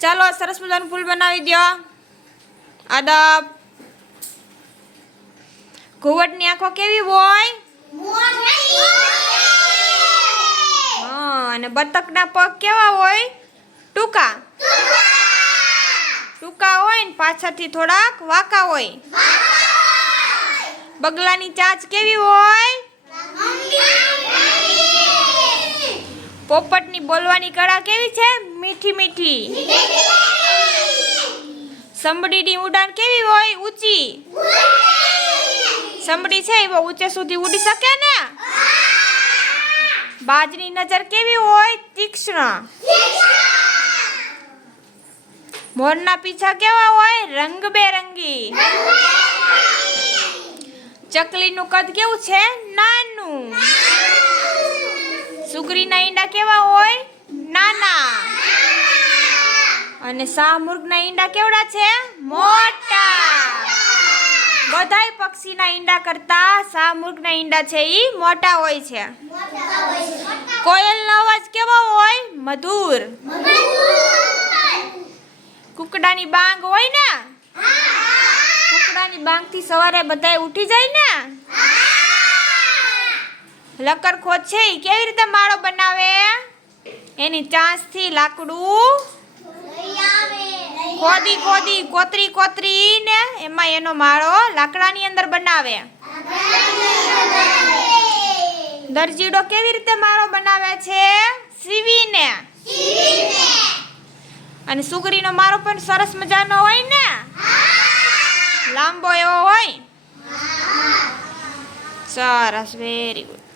ચાલો સરસ મજાનું ફૂલ બનાવી દો. આદબ. ઘુવડની આંખો કેવી હોય? હા, અને બતકના પગ કેવા હોય? ટૂંકા. ટૂંકા હોય ને પાછળથી થોડાક વાંકા હોય. બગલાની ચાંચ કેવી હોય? પોપટની બોલવાની કળા કેવી છે? મીઠી મીઠી. સંભડીની ઉડાન કેવી હોય? ઊંચી. સંભડી છે એ બહુ ઊંચે સુધી ઉડી શકે ને? બાજની નજર કેવી હોય? તીક્ષ્ણ. મોરના પીછા કેવા હોય? રંગબેરંગી. ચકલીનું કદ કેવું છે? નાનું. સુકરીના ઈંડા કેવા હોય? નાના. અને શાહમૃગના ઈંડા કેવડા છે? મોટા. બધાય પક્ષીના ઈંડા કરતા શાહમૃગના ઈંડા છે ઈ મોટા હોય છે. કોયલનો અવાજ કેવો હોય? મધુર. કુકડાની બાંગ હોય ને? કુકડાની બાંગથી સવારે બધાય ઉઠી જાય ને? લકરખોદ છે ઈ કેવી રીતે માળો બનાવે? એની ચાંચથી લાકડું ખોદી કોતરી ને એમાં એનો માળો લાકડાની અંદર બનાવે. દરજીડો કેવી રીતે માળો બનાવે છે? સીવીને. અને સુગરીનો માળો પણ સરસ મજાનો હોય ને? લાંબો એવો હોય. સરસ, વેરી ગુડ.